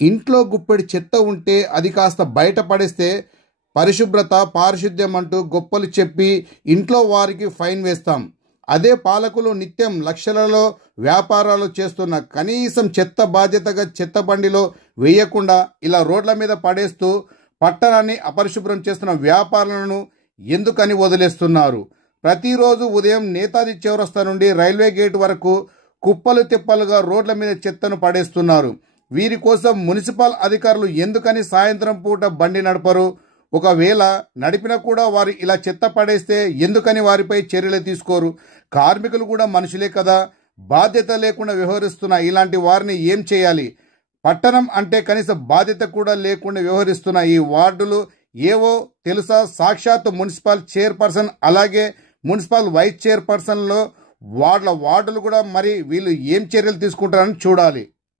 ఇంట్లో గుప్పెడి చెత్త ఉంటే అది కాస్త బయట పడేస్తే పరిశుభ్రత పారిశుద్ధ్యం అంటూ గొప్పలు చెప్పి ఇంట్లో వారికి ఫైన్ వేస్తాం. అదే పాలకులు నిత్యం లక్షలలో వ్యాపారాలు చేస్తున్న కనీసం చెత్త బాధ్యతగా చెత్త బండిలో వేయకుండా ఇలా రోడ్ల మీద పడేస్తూ పట్టణాన్ని అపరిశుభ్రం చేస్తున్న వ్యాపారులను ఎందుకని వదిలేస్తున్నారు? ప్రతిరోజు ఉదయం నేతాజీ చౌరస్తా నుండి రైల్వే గేట్ వరకు కుప్పలు తిప్పలుగా రోడ్ల మీద చెత్తను పడేస్తున్నారు. వీరి కోసం మున్సిపల్ అధికారులు ఎందుకని సాయంత్రం పూట బండి నడపరు? ఒకవేళ నడిపినా కూడా వారు ఇలా చెత్త పడేస్తే ఎందుకని వారిపై చర్యలు తీసుకోరు? కార్మికులు కూడా మనుషులే కదా. బాధ్యత లేకుండా వ్యవహరిస్తున్న ఇలాంటి వారిని ఏం చేయాలి? పట్టణం అంటే కనీస బాధ్యత కూడా లేకుండా వ్యవహరిస్తున్న ఈ వార్డులు ఏవో తెలుసా? సాక్షాత్ మున్సిపల్ చైర్పర్సన్ అలాగే మున్సిపల్ వైస్ చైర్పర్సన్లో వార్డులు కూడా మరి వీళ్ళు ఏం చర్యలు తీసుకుంటారని చూడాలి.